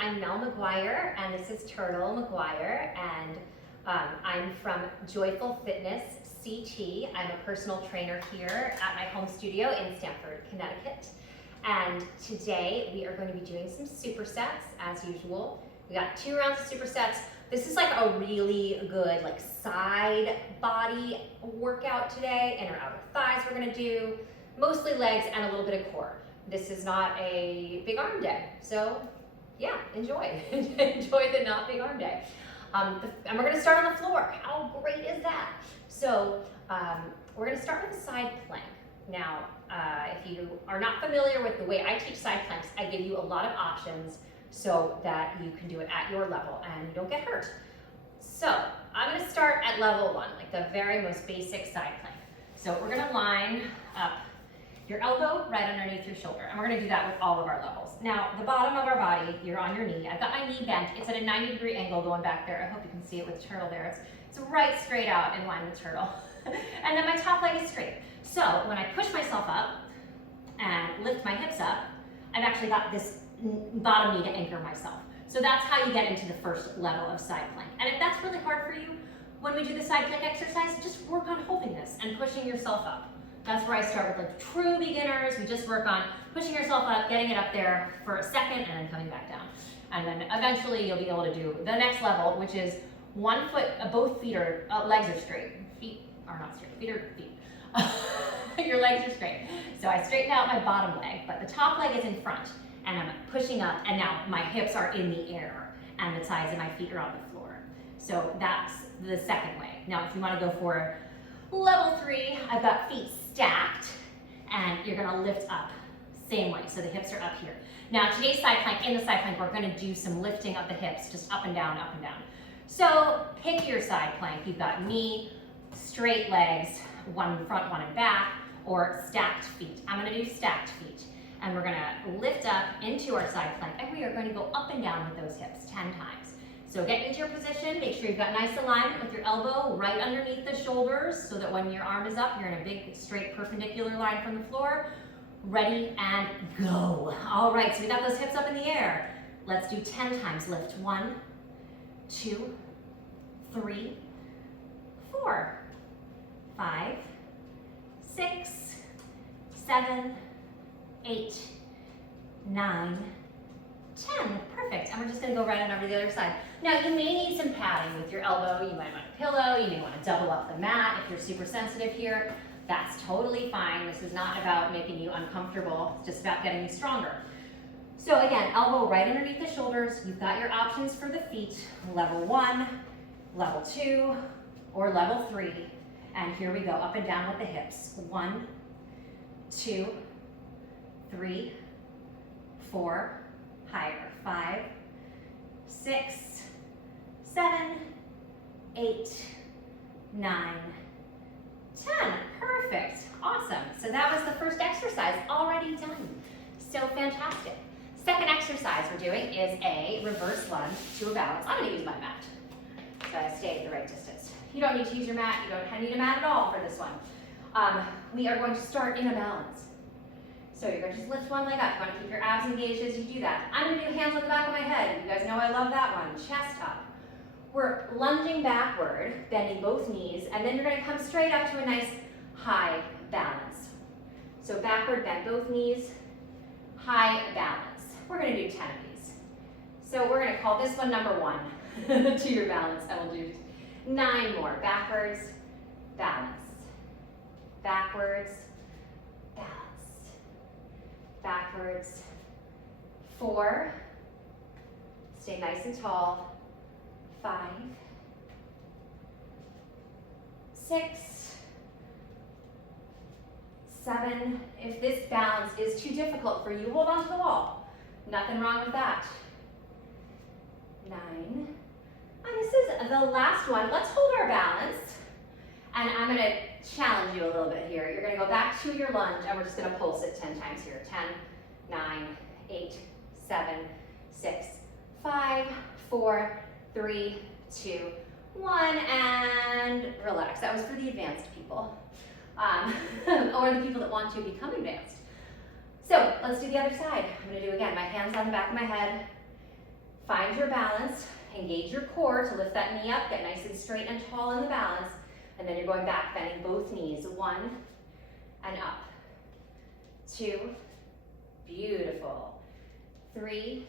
I'm Mel McGuire, and this is Turtle McGuire, and I'm from Joyful Fitness CT. I'm a personal trainer here at my home studio in Stamford, Connecticut. And today we are going to be doing some supersets as usual. We got 2 rounds of supersets. This is like a really good like side body workout today. Inner outer thighs we're gonna do, mostly legs and a little bit of core. This is not a big arm day, so yeah, enjoy. Enjoy the not big arm day. And we're gonna start on the floor. How great is that? So we're gonna start with a side plank. Now, if you are not familiar with the way I teach side planks, I give you a lot of options so that you can do it at your level and you don't get hurt. So I'm gonna start at level 1, like the very most basic side plank. So we're gonna line up your elbow right underneath your shoulder. And we're gonna do that with all of our levels. Now, the bottom of our body, you're on your knee. I've got my knee bent. It's at a 90-degree angle going back there. I hope you can see it with the turtle there. It's right straight out in line with the turtle. And then my top leg is straight. So when I push myself up and lift my hips up, I've actually got this bottom knee to anchor myself. So that's how you get into the first level of side plank. And if that's really hard for you, when we do the side plank exercise, just work on holding this and pushing yourself up. That's where I start with like true beginners. We just work on pushing yourself up, getting it up there for a second, and then coming back down. And then eventually you'll be able to do the next level, which is 1 foot, both feet are, legs are straight. Feet are not straight, feet are feet. Your legs are straight. So I straighten out my bottom leg, but the top leg is in front, and I'm pushing up, and now my hips are in the air, and the sides of my feet are on the floor. So that's the second way. Now, if you want to go for level 3, I've got feet stacked, and you're gonna lift up, same way, so the hips are up here. Now today's side plank, in the side plank, we're gonna do some lifting of the hips, just up and down, up and down. So pick your side plank. You've got knee, straight legs, one in front, one in back, or stacked feet. I'm gonna do stacked feet, and we're gonna lift up into our side plank, and we are going to go up and down with those hips 10 times. So get into your position, make sure you've got nice alignment with your elbow right underneath the shoulders so that when your arm is up, you're in a big straight perpendicular line from the floor. Ready and go. All right, so we got those hips up in the air. Let's do 10 times. Lift 1, 2, 3, 4, 5, 6, 7, 8, 9, 10, perfect. And we're just gonna go right on over to the other side. Now you may need some padding with your elbow. You might want a pillow. You may want to double up the mat if you're super sensitive here. That's totally fine. This is not about making you uncomfortable. It's just about getting you stronger. So again, elbow right underneath the shoulders. You've got your options for the feet. Level 1, level 2, or level 3. And here we go, up and down with the hips. 1, 2, 3, 4, higher, 5, 6, 7, 8, 9, 10. Perfect. Awesome. So that was the first exercise already done. So fantastic. Second exercise we're doing is a reverse lunge to a balance. I'm going to use my mat so I stay at the right distance. You don't need to use your mat. You don't need a mat at all for this one. We are going to start in a balance. So you're going to just lift one leg up. You want to keep your abs engaged as you do that. I'm going to do hands on the back of my head. You guys know I love that one. Chest up. We're lunging backward, bending both knees, and then you're going to come straight up to a nice high balance. So backward, bend both knees, high balance. We're going to do 10 of these. So we're going to call this one number 1 to your balance, and we'll do 9 more. Backwards, balance. Backwards, balance. Backwards, 4, stay nice and tall, 5, 6, 7. If this balance is too difficult for you, hold on to the wall. Nothing wrong with that. 9, and this is the last one. Let's hold our balance, and I'm going to challenge you a little bit here. You're going to go back to your lunge, and we're just going to pulse it 10 times here. 10, 9, 8, 7, 6, 5, 4, 3, 2, 1, and relax. That was for the advanced people, or the people that want to become advanced. So let's do the other side. I'm going to do again my hands on the back of my head, Find your balance, engage your core to lift that knee up, get nice and straight and tall in the balance, and then you're going back, bending both knees, 1 and up, 2, beautiful, 3.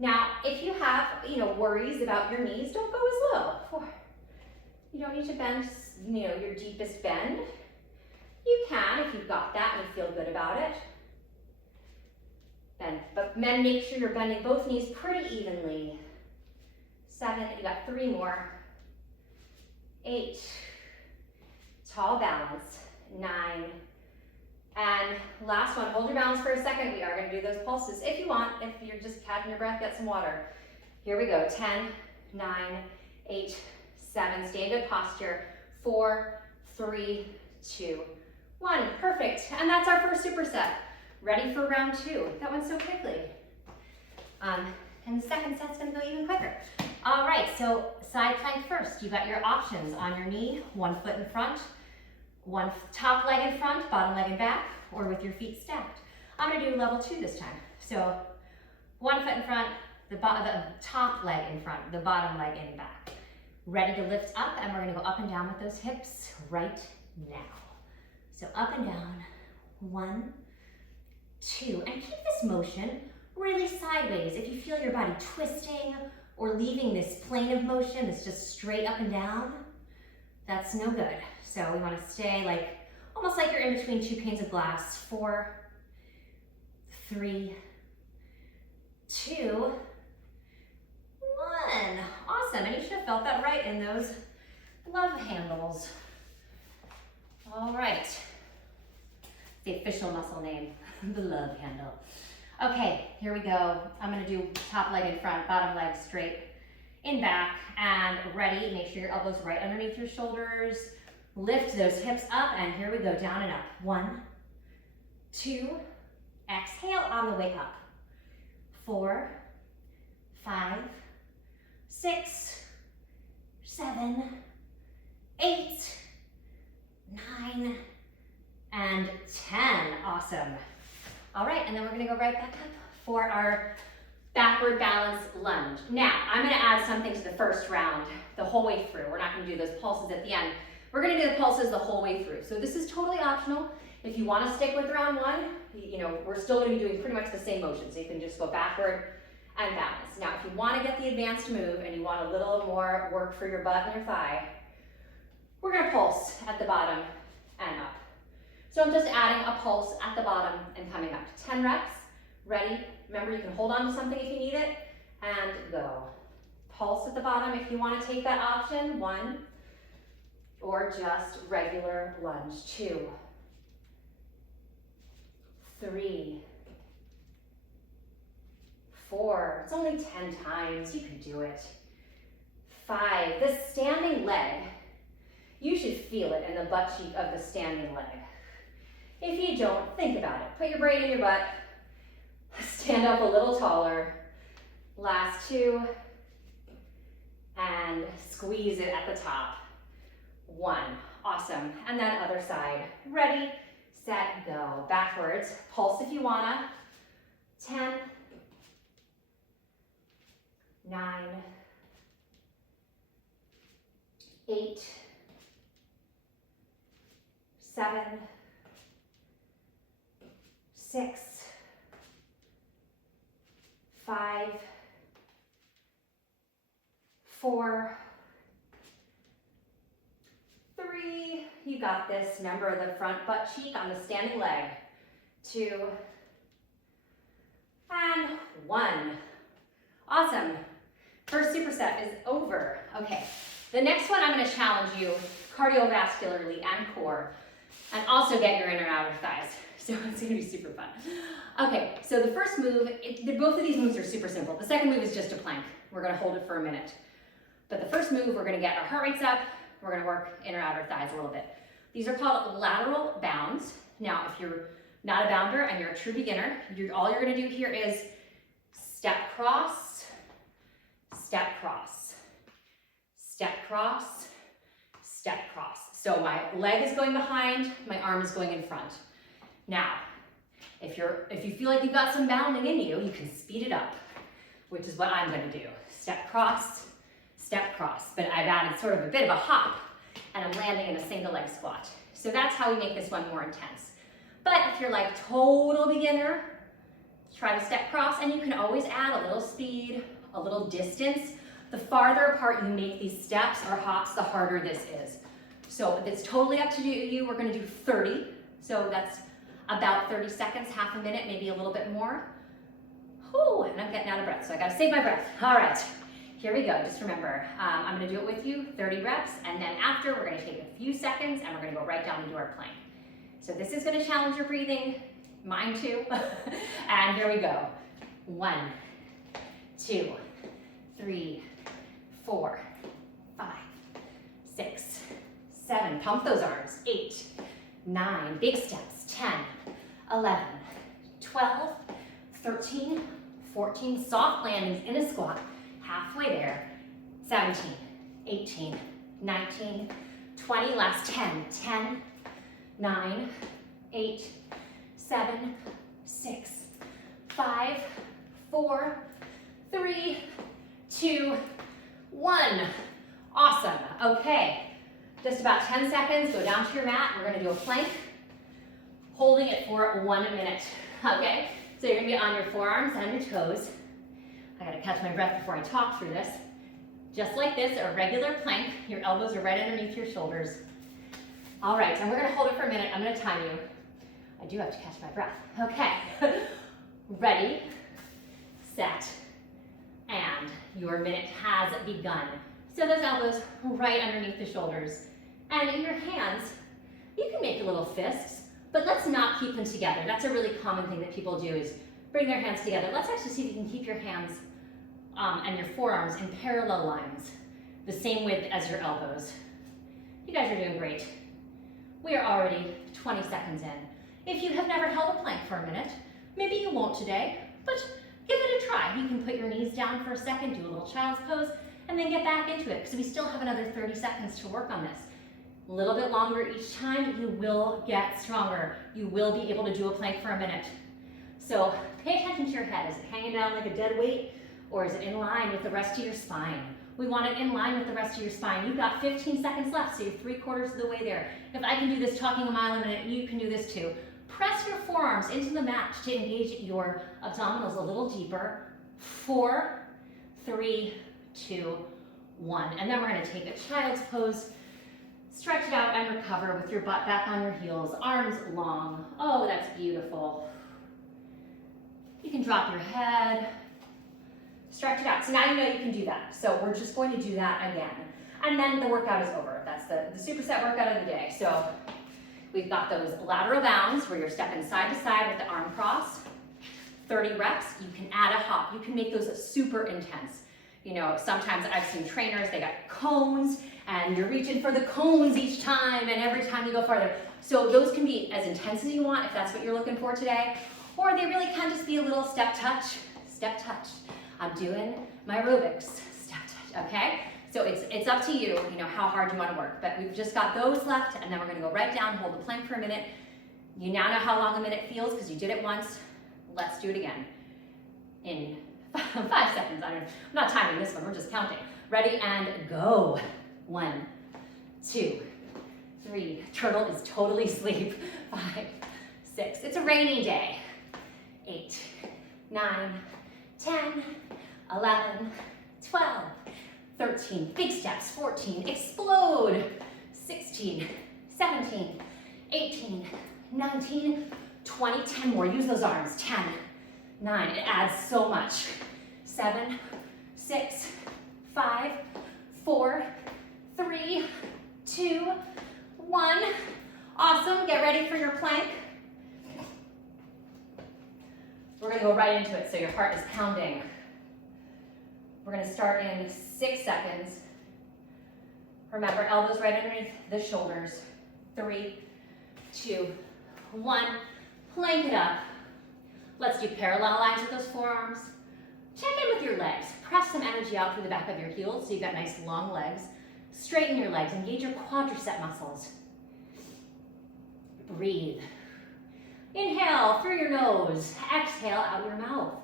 Now, if you have, worries about your knees, don't go as low. 4. You don't need to bend, your deepest bend. You can if you've got that and you feel good about it. But men, make sure you're bending both knees pretty evenly. 7, you got 3 more. 8, tall balance. 9, and last one, hold your balance for a second. We are gonna do those pulses if you want. If you're just catching your breath, get some water. Here we go, 10, 9, 8, 7, stay in good posture. 4, 3, 2, 1, perfect. And that's our first superset. Ready for round 2. That went so quickly. And the second set's gonna go even quicker. All right, so side plank first. You got your options on your knee, 1 foot in front, 1 top leg in front, bottom leg in back, or with your feet stacked. I'm gonna do level 2 this time. So 1 foot in front, the top leg in front, the bottom leg in back. Ready to lift up, and we're gonna go up and down with those hips right now. So up and down, 1, 2, and keep this motion really sideways. If you feel your body twisting or leaving this plane of motion that's just straight up and down, that's no good. So we want to stay almost like you're in between 2 panes of glass. 4, 3, 2, 1. Awesome, and you should have felt that right in those glove handles. All right, the official muscle name, the love handle. Okay, here we go. I'm gonna do top leg in front, bottom leg straight in back, and ready. Make sure your elbows right underneath your shoulders. Lift those hips up, and here we go, down and up. 1, 2, exhale on the way up. 4, 5, 6, 7, 8, 9, and 10. Awesome. All right, and then we're gonna go right back up for our backward balance lunge. Now, I'm gonna add something to the first round the whole way through. We're not gonna do those pulses at the end. We're gonna do the pulses the whole way through. So this is totally optional. If you wanna stick with round 1, we're still gonna be doing pretty much the same motion. So you can just go backward and balance. Now, if you wanna get the advanced move and you want a little more work for your butt and your thigh, we're gonna pulse at the bottom and up. So I'm just adding a pulse at the bottom and coming up. 10 reps, ready. Remember, you can hold on to something if you need it, and go. Pulse at the bottom if you want to take that option, 1, or just regular lunge, 2, 3, 4, it's only 10 times, you can do it. 5, the standing leg, you should feel it in the butt cheek of the standing leg. If you don't, think about it. Put your brain in your butt. Stand up a little taller. Last 2. And squeeze it at the top. 1. Awesome. And then other side. Ready, set, go. Backwards. Pulse if you wanna. 10. 9. 8. 7. 6, 5, 4, 3, you got this. Remember the front butt cheek on the standing leg. 2, and 1. Awesome. First superset is over. Okay, the next one I'm going to challenge you cardiovascularly and core, and also get your inner and outer thighs. So it's gonna be super fun. Okay, so the first move, both of these moves are super simple. The second move is just a plank. We're gonna hold it for a minute. But the first move, we're gonna get our heart rates up. We're gonna work inner outer thighs a little bit. These are called lateral bounds. Now, if you're not a bounder and you're a true beginner, all you're gonna do here is step cross, step cross, step cross, step cross. So my leg is going behind, my arm is going in front. Now, if you feel like you've got some bounding in you, you can speed it up. which is what I'm gonna do. Step cross, but I've added sort of a bit of a hop, and I'm landing in a single leg squat. So that's how we make this one more intense. But if you're like total beginner, try to step cross, and you can always add a little speed, a little distance. The farther apart you make these steps or hops, the harder this is. So it's totally up to you. We're gonna do 30. So that's about 30 seconds, half a minute, maybe a little bit more. Whew, and I'm getting out of breath, so I gotta save my breath. All right, here we go. Just remember, I'm gonna do it with you, 30 reps, and then after we're gonna take a few seconds and we're gonna go right down into our plank. So this is gonna challenge your breathing, mine too. And here we go. 1, 2, 3, 4, 5, 6, 7. Pump those arms. 8, 9. Big steps. 10, 11, 12, 13, 14. Soft landings in a squat. Halfway there. 17, 18, 19, 20. Last 10. 10, 9, 8, 7, 6, 5, 4, 3, 2, 1. Awesome. Okay. Just about 10 seconds. Go down to your mat. We're going to do a plank, holding it for 1 minute. Okay? So you're going to be on your forearms and your toes. I got to catch my breath before I talk through this. Just like this, a regular plank. Your elbows are right underneath your shoulders. All right, and we're going to hold it for a minute. I'm going to time you. I do have to catch my breath. Okay. Ready, set, and your minute has begun. So those elbows right underneath the shoulders. And in your hands, you can make little fists, but let's not keep them together. That's a really common thing that people do is bring their hands together. Let's actually see if you can keep your hands and your forearms in parallel lines, the same width as your elbows. You guys are doing great. We are already 20 seconds in. If you have never held a plank for a minute, maybe you won't today, but give it a try. You can put your knees down for a second, do a little child's pose, and then get back into it, because we still have another 30 seconds to work on this. A little bit longer each time, you will get stronger. You will be able to do a plank for a minute. So pay attention to your head. Is it hanging down like a dead weight, or is it in line with the rest of your spine? We want it in line with the rest of your spine. You've got 15 seconds left, so you're 3/4 of the way there. If I can do this talking a mile a minute, you can do this too. Press your forearms into the mat to engage your abdominals a little deeper. 4, 3, 2, 1. And then we're going to take a child's pose. Stretch it out and recover with your butt back on your heels, arms long. Oh, that's beautiful. You can drop your head. Stretch it out. So now you know you can do that. So we're just going to do that again. And then the workout is over. That's the superset workout of the day. So we've got those lateral bounds where you're stepping side to side with the arm cross. 30 reps. You can add a hop. You can make those super intense. You know, sometimes I've seen trainers, they got cones, and you're reaching for the cones each time, and every time you go farther. So those can be as intense as you want if that's what you're looking for today. Or they really can just be a little step touch, step touch. I'm doing my aerobics, step touch, okay? So it's up to you, you know, how hard you want to work. But we've just got those left, and then we're going to go right down, hold the plank for a minute. You now know how long a minute feels because you did it once. Let's do it again in 5 seconds. I'm not timing this one, we're just counting. Ready and go. 1, 2, 3. Turtle is totally asleep. 5, 6. It's a rainy day. 8, 9, 10, 11, 12, 13. Big steps. 14. Explode. 16, 17, 18, 19, 20. 10 more. Use those arms. 10, 9. It adds so much. 7, 6, 5, 4, 3, 2, 1. Awesome. Get ready for your plank. We're going to go right into it so your heart is pounding. We're going to start in 6 seconds. Remember, elbows right underneath the shoulders. 3, 2, 1. Plank it up. Let's do parallel lines with those forearms. Check in with your legs. Press some energy out through the back of your heels so you've got nice long legs. Straighten your legs. Engage your quadricep muscles. Breathe. Inhale through your nose. Exhale out your mouth.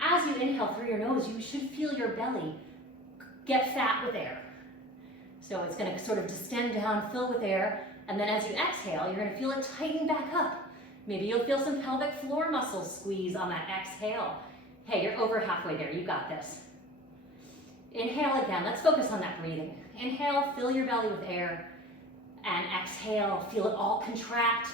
As as you inhale through your nose, you should feel your belly get fat with air. So it's going to sort of distend down, fill with air, and then as you exhale, you're going to feel it tighten back up. Maybe you'll feel some pelvic floor muscles squeeze on that exhale. Hey, you're over halfway there. You got this. Inhale again. Let's focus on that breathing. Inhale, fill your belly with air, and exhale, feel it all contract.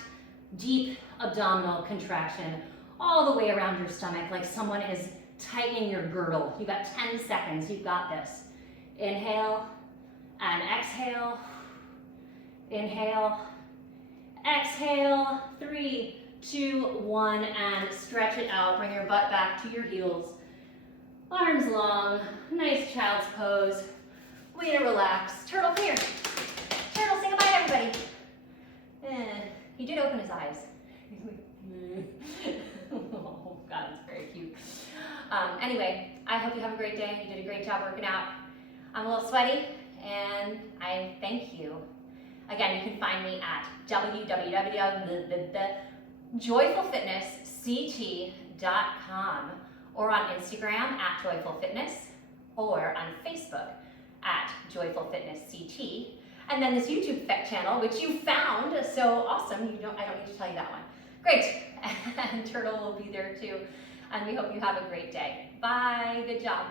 Deep abdominal contraction all the way around your stomach, like someone is tightening your girdle. You got 10 seconds. You've got this. Inhale and exhale. Inhale, exhale. 3, 2, 1, and stretch it out. Bring your butt back to your heels. Arms long, nice child's pose. Way to relax. Turtle, come here. Turtle, say goodbye to everybody. He did open his eyes. Oh, God, it's very cute. Anyway, I hope you have a great day. You did a great job working out. I'm a little sweaty, and I thank you. Again, you can find me at www.joyfulfitnessct.com or on Instagram at joyfulfitness or on Facebook at joyfulfitnessct. And then this YouTube channel, which you found, so awesome. I don't need to tell you that one. Great. And Turtle will be there too. And we hope you have a great day. Bye. Good job.